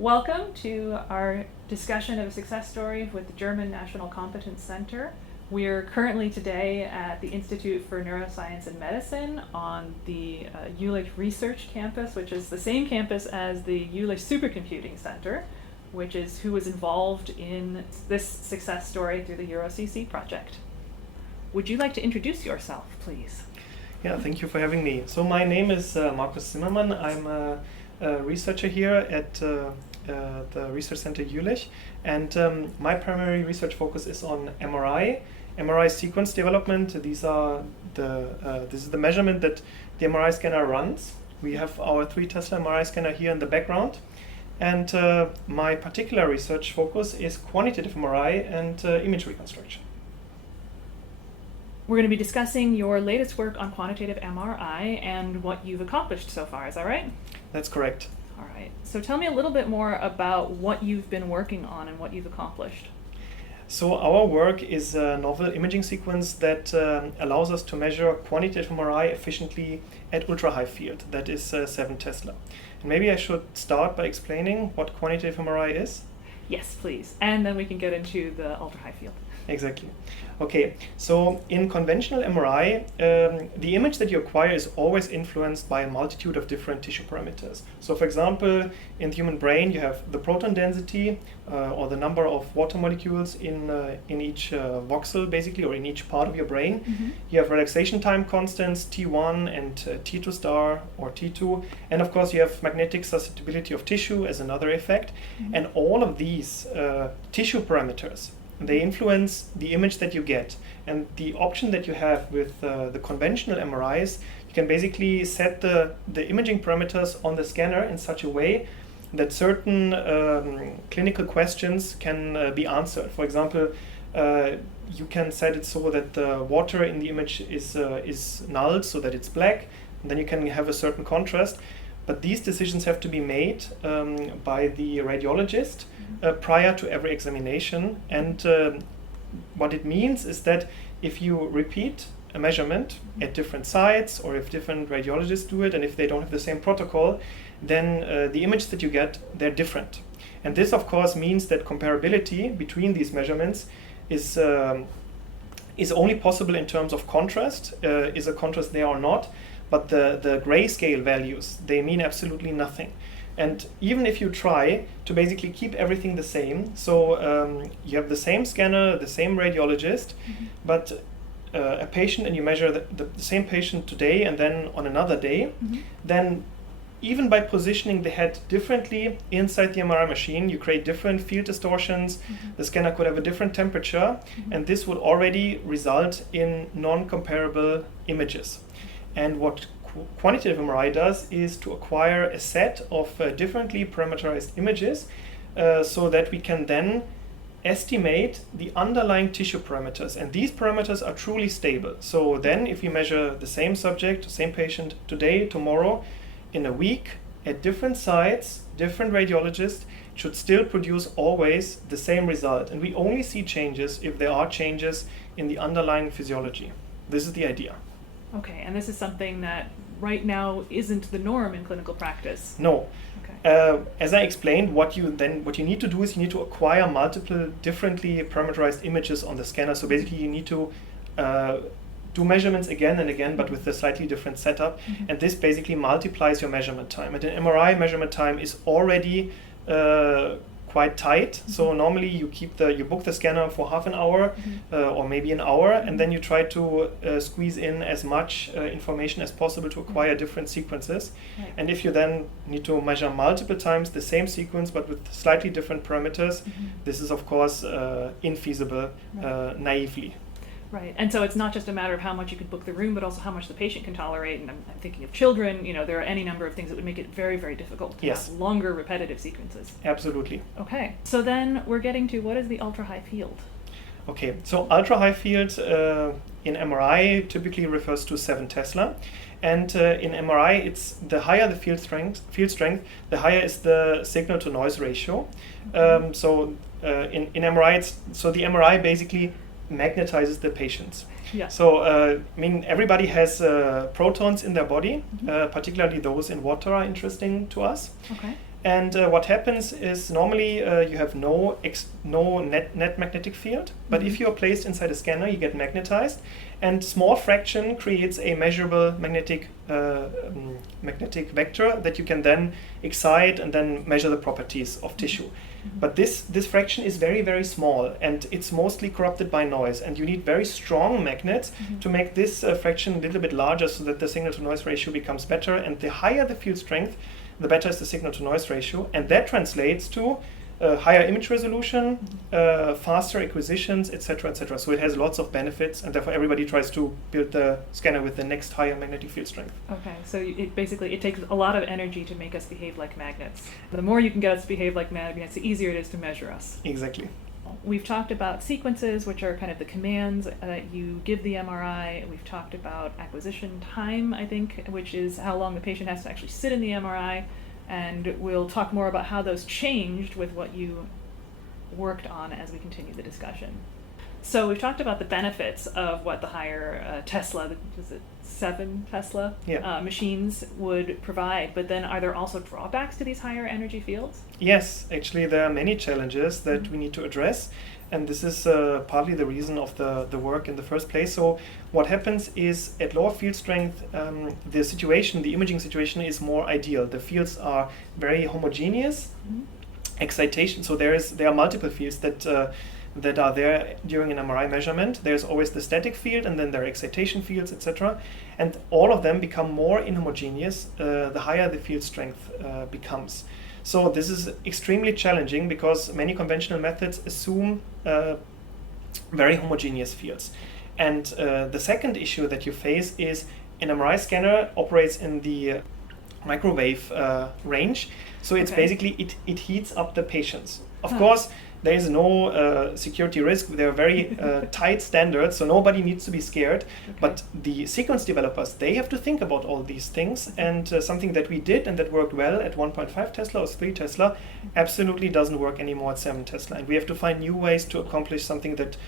Welcome to our discussion of a success story with the German National Competence Center. We're currently today at the Institute for Neuroscience and Medicine on the Jülich Research Campus, which is the same campus as the Jülich Supercomputing Center, which is who was involved in this success story through the EuroCC project. Would you like to introduce yourself, please? Yeah, thank you for having me. So my name is Markus Zimmermann. I'm a researcher here at the Research Center Jülich, and my primary research focus is on MRI sequence development. This is the measurement that the MRI scanner runs. We have our 3 Tesla MRI scanner here in the background, and my particular research focus is quantitative MRI and image reconstruction. We're going to be discussing your latest work on quantitative MRI and what you've accomplished so far, is that right? That's correct. All right. So tell me a little bit more about what you've been working on and what you've accomplished. So our work is a novel imaging sequence that allows us to measure quantitative MRI efficiently at ultra-high field, that is 7 Tesla. And maybe I should start by explaining what quantitative MRI is. Yes, please. And then we can get into the ultra-high field. Exactly. Okay, so in conventional MRI, the image that you acquire is always influenced by a multitude of different tissue parameters. So for example, in the human brain, you have the proton density or the number of water molecules in each voxel, basically, or in each part of your brain. Mm-hmm. You have relaxation time constants, T1 and T2 star or T2. And of course, you have magnetic susceptibility of tissue as another effect. Mm-hmm. And all of these tissue parameters, they influence the image that you get. And the option that you have with the conventional MRIs, you can basically set the imaging parameters on the scanner in such a way that certain clinical questions can be answered. For example, you can set it so that the water in the image is null, so that it's black, and then you can have a certain contrast. But these decisions have to be made by the radiologist prior to every examination. And what it means is that if you repeat a measurement at different sites, or if different radiologists do it, and if they don't have the same protocol, then the image that you get, they're different. And this, of course, means that comparability between these measurements is only possible in terms of contrast. Is a contrast there or not? But the grayscale values, they mean absolutely nothing. And even if you try to basically keep everything the same, so you have the same scanner, the same radiologist, mm-hmm. but a patient, and you measure the same patient today and then on another day, mm-hmm. then even by positioning the head differently inside the MRI machine, you create different field distortions, mm-hmm. the scanner could have a different temperature, mm-hmm. and this would already result in non-comparable images. And what quantitative MRI does is to acquire a set of differently parameterized images so that we can then estimate the underlying tissue parameters. And these parameters are truly stable. So then if you measure the same subject, same patient today, tomorrow, in a week, at different sites, different radiologists, it should still produce always the same result. And we only see changes if there are changes in the underlying physiology. This is the idea. Okay, and this is something that right now isn't the norm in clinical practice. No. Okay. As I explained, what you need to do is you need to acquire multiple differently parameterized images on the scanner. So basically you need to do measurements again and again, but with a slightly different setup. Mm-hmm. And this basically multiplies your measurement time. And an MRI measurement time is already quite tight. Mm-hmm. So normally you book the scanner for half an hour, mm-hmm. Or maybe an hour, and then you try to squeeze in as much information as possible to acquire mm-hmm. different sequences. Right. And if you then need to measure multiple times the same sequence but with slightly different parameters, mm-hmm. this is of course infeasible, right. Naively. Right, and so it's not just a matter of how much you can book the room, but also how much the patient can tolerate. And I'm thinking of children, there are any number of things that would make it very, very difficult to yes. have longer repetitive sequences. Absolutely. Okay, so then we're getting to what is the ultra-high field? Okay, so ultra-high field in MRI typically refers to 7 Tesla. And in MRI, it's the higher the field strength, the higher is the signal-to-noise ratio. Okay. So in MRI, the MRI basically magnetizes the patients. Yeah. So, everybody has protons in their body, mm-hmm. Particularly those in water are interesting to us. Okay. And what happens is normally you have no net magnetic field, but if you are placed inside a scanner, you get magnetized, and small fraction creates a measurable magnetic vector that you can then excite and then measure the properties of tissue. But this fraction is very, very small, and it's mostly corrupted by noise, and you need very strong magnets to make this fraction a little bit larger so that the signal to noise ratio becomes better, and the higher the field strength, the better is the signal to noise ratio, and that translates to higher image resolution, faster acquisitions, etc., etc. So it has lots of benefits, and therefore everybody tries to build the scanner with the next higher magnetic field strength. Okay, so it takes a lot of energy to make us behave like magnets. The more you can get us to behave like magnets, the easier it is to measure us. Exactly. We've talked about sequences, which are kind of the commands that you give the MRI. We've talked about acquisition time, I think, which is how long the patient has to actually sit in the MRI. And we'll talk more about how those changed with what you worked on as we continue the discussion. So we've talked about the benefits of what the higher Tesla, is it 7 Tesla machines would provide, but then are there also drawbacks to these higher energy fields? Yes, actually there are many challenges that we need to address, and this is partly the reason of the work in the first place. So what happens is at lower field strength, the imaging situation is more ideal. The fields are very homogeneous. Excitation, so there are multiple fields that are there during an MRI measurement. There's always the static field, and then there are excitation fields, etc. And all of them become more inhomogeneous the higher the field strength becomes. So this is extremely challenging because many conventional methods assume very homogeneous fields. And the second issue that you face is an MRI scanner operates in the microwave range. So it's basically, it heats up the patients. Of course, there is no security risk. There are very tight standards, so nobody needs to be scared. But the sequence developers, they have to think about all these things. And something that we did and that worked well at 1.5 Tesla or 3 Tesla absolutely doesn't work anymore at 7 Tesla. And we have to find new ways to accomplish something that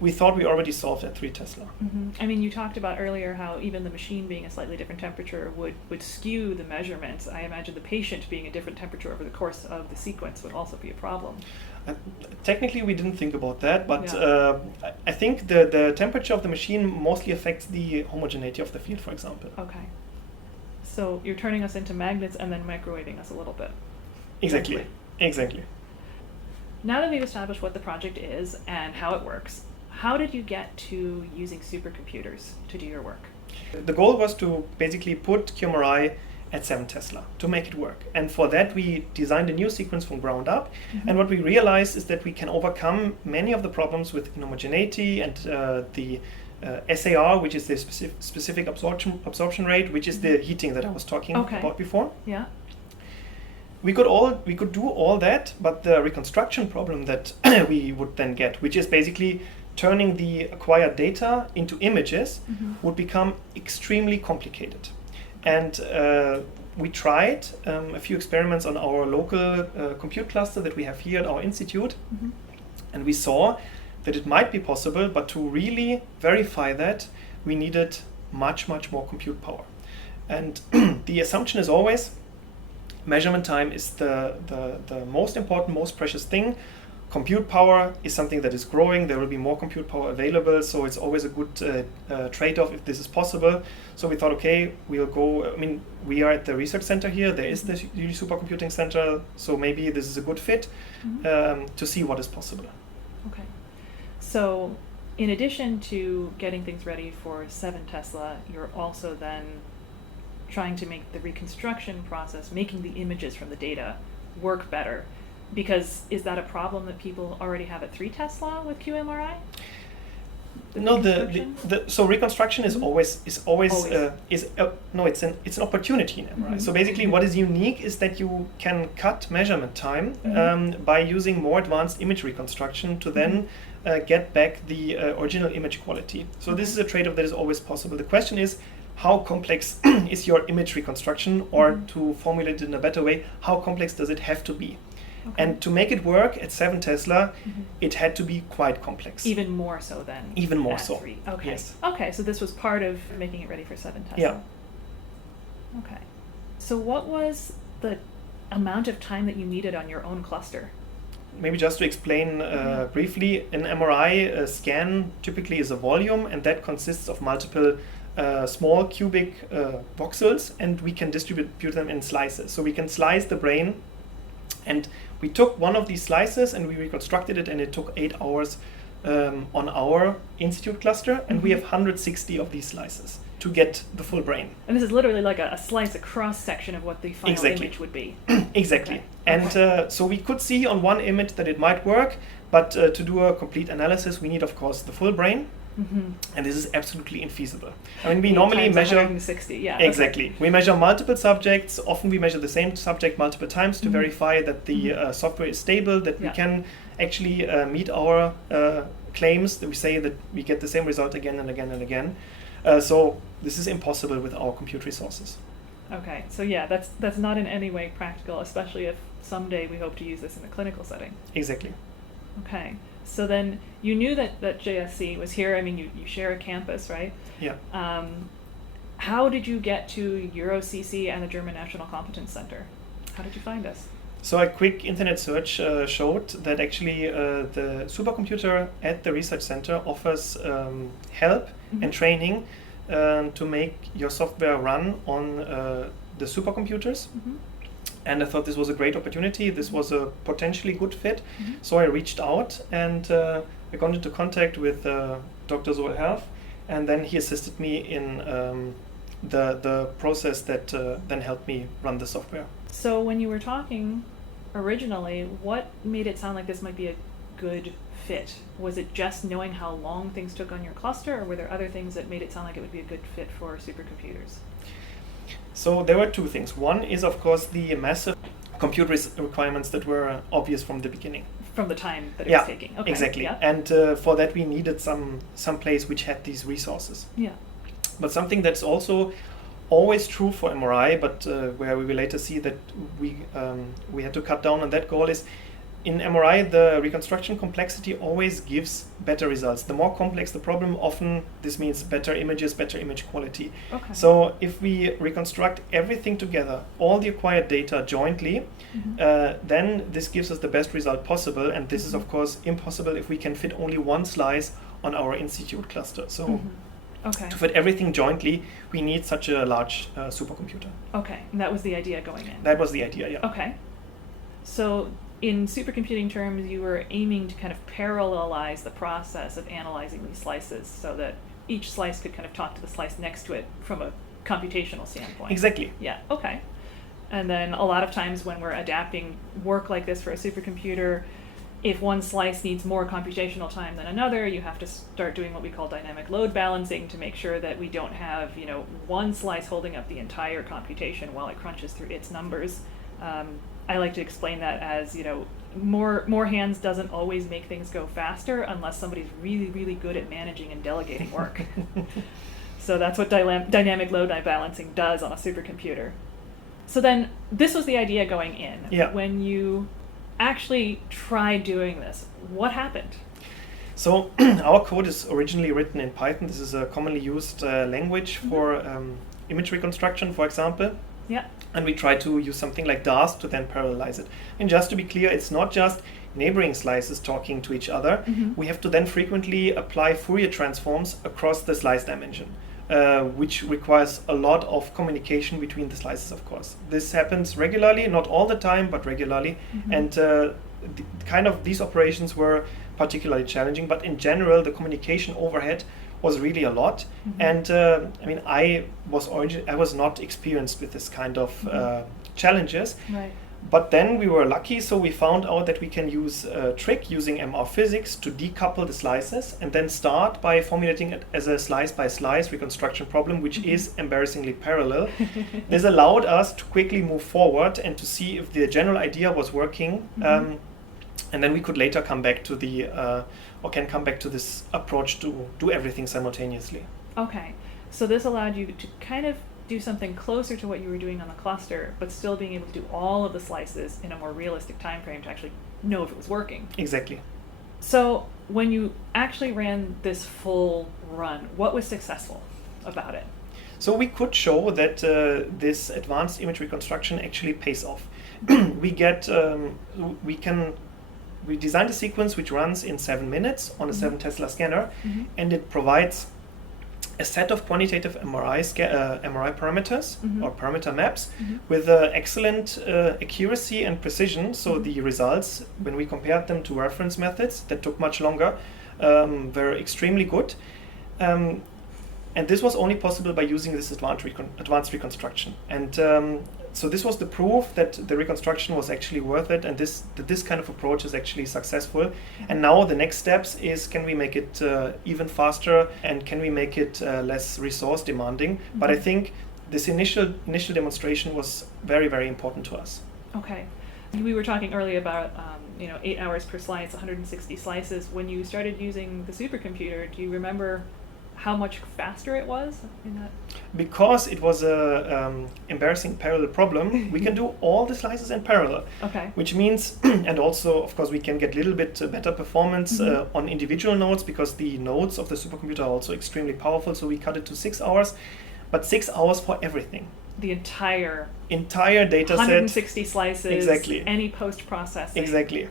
we thought we already solved at 3 Tesla. I mean, you talked about earlier how even the machine being a slightly different temperature would skew the measurements. I imagine the patient being a different temperature over the course of the sequence would also be a problem. Technically, we didn't think about that, but I think the temperature of the machine mostly affects the homogeneity of the field, for example. Okay. So you're turning us into magnets and then microwaving us a little bit. Exactly. Exactly. Now that we've established what the project is and how it works, how did you get to using supercomputers to do your work? The goal was to basically put QMRI at 7 Tesla to make it work. And for that, we designed a new sequence from ground up. And what we realized is that we can overcome many of the problems with inhomogeneity and the SAR, which is the specific absorption rate, which is the heating that I was talking about before. Yeah. We could do all that, but the reconstruction problem that we would then get, which is basically turning the acquired data into images, would become extremely complicated. And we tried a few experiments on our local compute cluster that we have here at our institute, and we saw that it might be possible, but to really verify that, we needed much, much more compute power. And the assumption is always measurement time is the most important, most precious thing. Compute power is something that is growing. There will be more compute power available, so it's always a good trade-off if this is possible. So we thought, okay, we'll go. I mean, we are at the research center here. There is the Jülich Supercomputing Center, so maybe this is a good fit to see what is possible. Okay. So in addition to getting things ready for 7 Tesla, you're also then trying to make the reconstruction process, making the images from the data work better. Because is that a problem that people already have at 3 Tesla with QMRI? So reconstruction is it's an opportunity in MRI. So basically, what is unique is that you can cut measurement time by using more advanced image reconstruction to then get back the original image quality. So this is a trade-off that is always possible. The question is, how complex is your image reconstruction, or to formulate it in a better way, how complex does it have to be? And to make it work at 7 Tesla, it had to be quite complex. Even more so than Even more at so. 3. Okay. Yes. Okay, so this was part of making it ready for 7 Tesla. Yeah. Okay. So what was the amount of time that you needed on your own cluster? Maybe just to explain briefly, an MRI scan typically is a volume, and that consists of multiple small cubic voxels, and we can distribute them in slices. So we can slice the brain, and we took one of these slices and we reconstructed it, and it took 8 hours on our institute cluster, and we have 160 of these slices to get the full brain. And this is literally like a slice, a cross-section of what the final image would be. Exactly. Okay. And so we could see on one image that it might work, but to do a complete analysis, we need, of course, the full brain. Mm-hmm. And this is absolutely infeasible. I mean, we normally measure 160, yeah. Exactly. Okay. We measure multiple subjects. Often we measure the same subject multiple times to verify that the software is stable, that we can actually meet our claims, that we say that we get the same result again and again and again. So this is impossible with our compute resources. Okay, so yeah, that's not in any way practical, especially if someday we hope to use this in a clinical setting. Exactly. Okay, so then you knew that JSC was here. I mean, you share a campus, right? Yeah. How did you get to EuroCC and the German National Competence Center? How did you find us? So a quick internet search showed that actually the supercomputer at the research center offers help and training to make your software run on the supercomputers. And I thought this was a great opportunity. This was a potentially good fit. So I reached out, and I got into contact with Dr. Solherf, and then he assisted me in the process that then helped me run the software. So when you were talking originally, what made it sound like this might be a good fit? Was it just knowing how long things took on your cluster, or were there other things that made it sound like it would be a good fit for supercomputers? So there were two things. One is, of course, the massive compute requirements that were obvious from the beginning. From the time that it was taking. Okay. Exactly. Yeah. And for that we needed some place which had these resources. Yeah. But something that's also always true for MRI, but where we will later see that we had to cut down on that goal, is in MRI the reconstruction complexity always gives better results. The more complex the problem, often this means better images, better image quality. Okay. So if we reconstruct everything together, all the acquired data jointly, then this gives us the best result possible, and this is of course impossible if we can fit only one slice on our institute cluster. So okay. to fit everything jointly, we need such a large supercomputer. Okay, and that was the idea going in. That was the idea, yeah. Okay. So in supercomputing terms, you were aiming to kind of parallelize the process of analyzing these slices so that each slice could kind of talk to the slice next to it from a computational standpoint. Exactly. Yeah, okay. And then a lot of times when we're adapting work like this for a supercomputer, if one slice needs more computational time than another, you have to start doing what we call dynamic load balancing to make sure that we don't have, one slice holding up the entire computation while it crunches through its numbers. I like to explain that as, more hands doesn't always make things go faster unless somebody's really, really good at managing and delegating work. So that's what dynamic load balancing does on a supercomputer. So then this was the idea going in. Yeah. When you actually tried doing this, what happened? So our code is originally written in Python. This is a commonly used language for image reconstruction, for example. Yeah. And we try to use something like DAS to then parallelize it. And just to be clear, it's not just neighboring slices talking to each other. We have to then frequently apply Fourier transforms across the slice dimension, which requires a lot of communication between the slices, of course. This happens regularly, not all the time, but regularly. And these operations were particularly challenging, but in general, the communication overhead was really a lot. And I was not experienced with this kind of challenges. Right. But then we were lucky, so we found out that we can use a trick using MR physics to decouple the slices and then start by formulating it as a slice-by-slice reconstruction problem, which is embarrassingly parallel. This allowed us to quickly move forward and to see if the general idea was working. And then we could later come back to this approach to do everything simultaneously. Okay, so this allowed you to kind of do something closer to what you were doing on the cluster, but still being able to do all of the slices in a more realistic time frame to actually know if it was working. Exactly. So when you actually ran this full run, what was successful about it? So we could show that this advanced image reconstruction actually pays off. we designed a sequence which runs in 7 minutes on a 7 Tesla scanner, Mm-hmm. and it provides a set of quantitative MRI parameters Mhm. or parameter maps Mhm. with excellent accuracy and precision. So the results, when we compared them to reference methods that took much longer, were extremely good. And this was only possible by using this advanced reconstruction. And so this was the proof that the reconstruction was actually worth it, and that this kind of approach is actually successful. And now the next steps is, can we make it even faster, and can we make it less resource demanding? But I think this initial demonstration was very, very important to us. Okay. We were talking earlier about 8 hours per slice, 160 slices. When you started using the supercomputer, do you remember how much faster it was in that? Because it was a embarrassing parallel problem, we can do all the slices in parallel. Okay. Which means, and also, of course, we can get a little bit better performance on individual nodes, because the nodes of the supercomputer are also extremely powerful. So we cut it to 6 hours, but 6 hours for everything. The entire data 160 slices, Exactly. any post-processing. Exactly.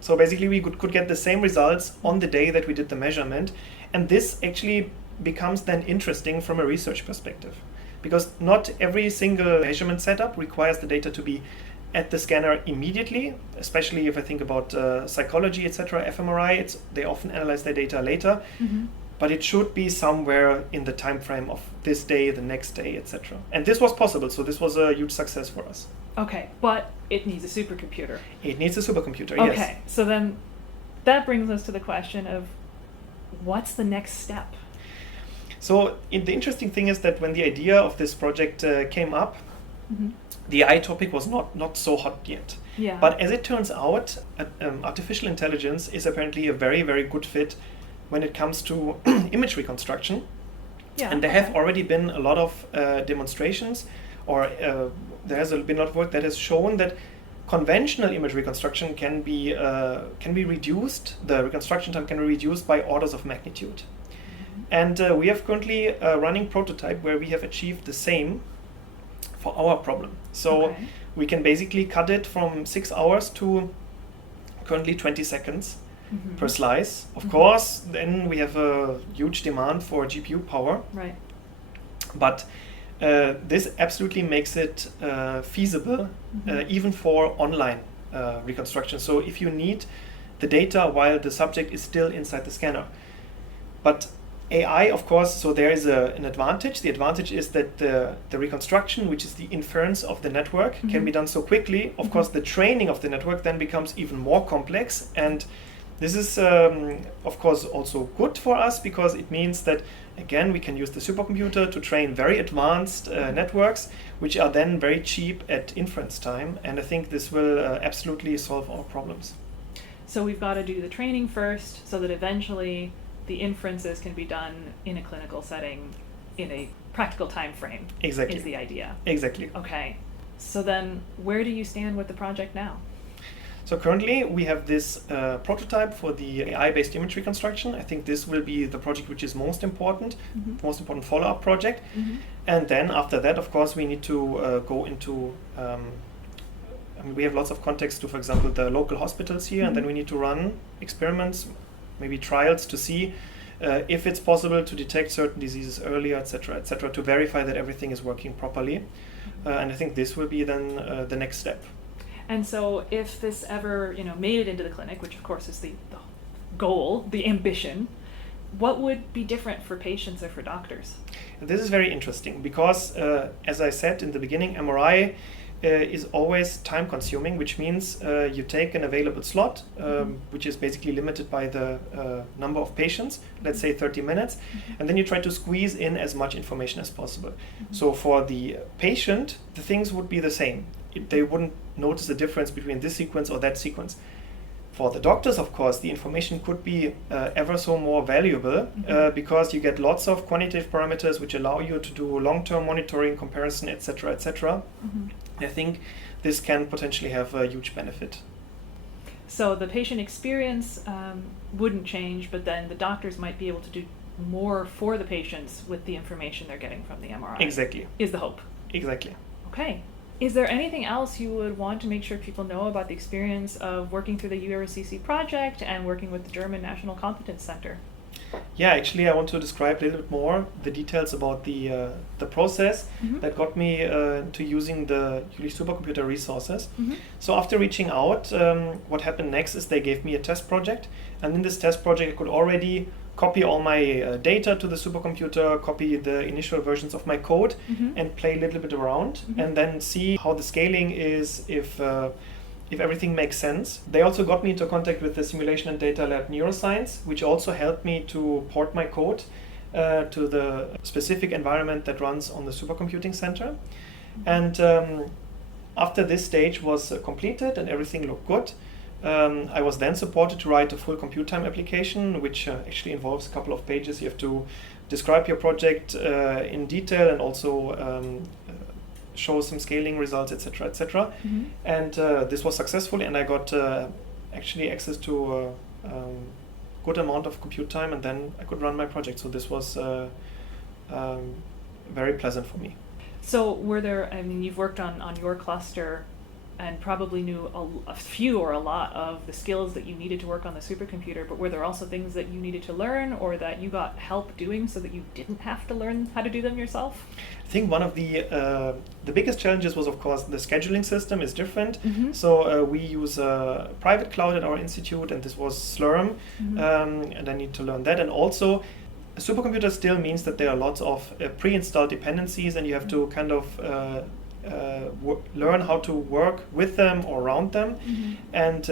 So basically we could get the same results on the day that we did the measurement. And this actually becomes then interesting from a research perspective, because not every single measurement setup requires the data to be at the scanner immediately, especially if I think about psychology, etc., fMRI, they often analyze their data later. Mm-hmm. But it should be somewhere in the time frame of this day, the next day, etc. And this was possible, so this was a huge success for us. Okay, but it needs a supercomputer. It needs a supercomputer, Okay, yes. so then that brings us to the question of what's the next step? So the interesting thing is that when the idea of this project came up, Mm-hmm. the AI topic was not so hot yet. Yeah. But as it turns out, artificial intelligence is apparently a very, very good fit when it comes to image reconstruction. Yeah, And there have already been a lot of demonstrations, or there has been a lot of work that has shown that conventional image reconstruction can be reduced, the reconstruction time can be reduced by orders of magnitude. And we have currently a running prototype where we have achieved the same for our problem. So Okay. we can basically cut it from 6 hours to currently 20 seconds Mhm. per slice. Of Mhm. course, then we have a huge demand for GPU power, Right. but this absolutely makes it feasible Mhm. even for online reconstruction. So if you need the data while the subject is still inside the scanner. But AI, of course, so there is an advantage. The advantage is that the reconstruction, which is the inference of the network, can Mhm. be done so quickly. Of Mhm. course, the training of the network then becomes even more complex. And this is, of course, also good for us, because it means that, again, we can use the supercomputer to train very advanced networks, which are then very cheap at inference time. And I think this will absolutely solve our problems. So we've got to do the training first so that eventually the inferences can be done in a clinical setting in a practical time frame. Exactly. Is the idea. Exactly. Okay. So then where do you stand with the project now? So currently we have this prototype for the AI-based image reconstruction. I think this will be the project which is most important follow-up project. Mm-hmm. And then after that, of course, we need to go into, we have lots of contacts to, for example, the local hospitals here, and then we need to run experiments, maybe trials, to see if it's possible to detect certain diseases earlier, etc., to verify that everything is working properly. And I think this will be then the next step. And so if this ever, made it into the clinic, which of course is the goal, the ambition, what would be different for patients or for doctors? And this is very interesting because, as I said in the beginning, MRI is always time consuming, which means you take an available slot, which is basically limited by the number of patients, let's say 30 minutes, and then you try to squeeze in as much information as possible. So for the patient, the things would be the same. They wouldn't notice the difference between this sequence or that sequence. For the doctors, of course, the information could be ever so more valuable because you get lots of quantitative parameters which allow you to do long-term monitoring, comparison, etc., etc. I think this can potentially have a huge benefit. So the patient experience wouldn't change, but then the doctors might be able to do more for the patients with the information they're getting from the MRI. Exactly. Is the hope. Exactly. Okay. Is there anything else you would want to make sure people know about the experience of working through the URCC project and working with the German National Competence Center? Yeah, actually, I want to describe a little bit more the details about the process that got me to using the Jülich supercomputer resources. So after reaching out, what happened next is they gave me a test project, and in this test project, I could already copy all my data to the supercomputer, copy the initial versions of my code, and play a little bit around, and then see how the scaling is, if everything makes sense. They also got me into contact with the Simulation and Data Lab Neuroscience, which also helped me to port my code to the specific environment that runs on the Supercomputing Center. And after this stage was completed and everything looked good, I was then supported to write a full compute time application, which actually involves a couple of pages. You have to describe your project in detail and also show some scaling results, etc., etc. And this was successful, and I got actually access to a good amount of compute time, and then I could run my project. So this was very pleasant for me. So were there, I mean, you've worked on your cluster and probably knew a few or a lot of the skills that you needed to work on the supercomputer, but were there also things that you needed to learn or that you got help doing so that you didn't have to learn how to do them yourself? I think one of the biggest challenges was, of course, the scheduling system is different. So we use a private cloud at our institute, and this was Slurm, and I need to learn that. And also, a supercomputer still means that there are lots of pre-installed dependencies, and you have to kind of learn how to work with them or around them, and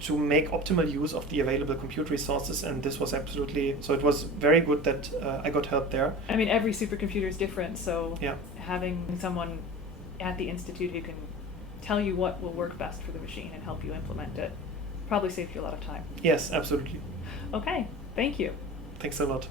to make optimal use of the available compute resources. And this was absolutely, so it was very good that I got help there. I mean, every supercomputer is different, so yeah, having someone at the institute who can tell you what will work best for the machine and help you implement it probably saved you a lot of time. Yes, absolutely. Okay, thank you. Thanks a lot.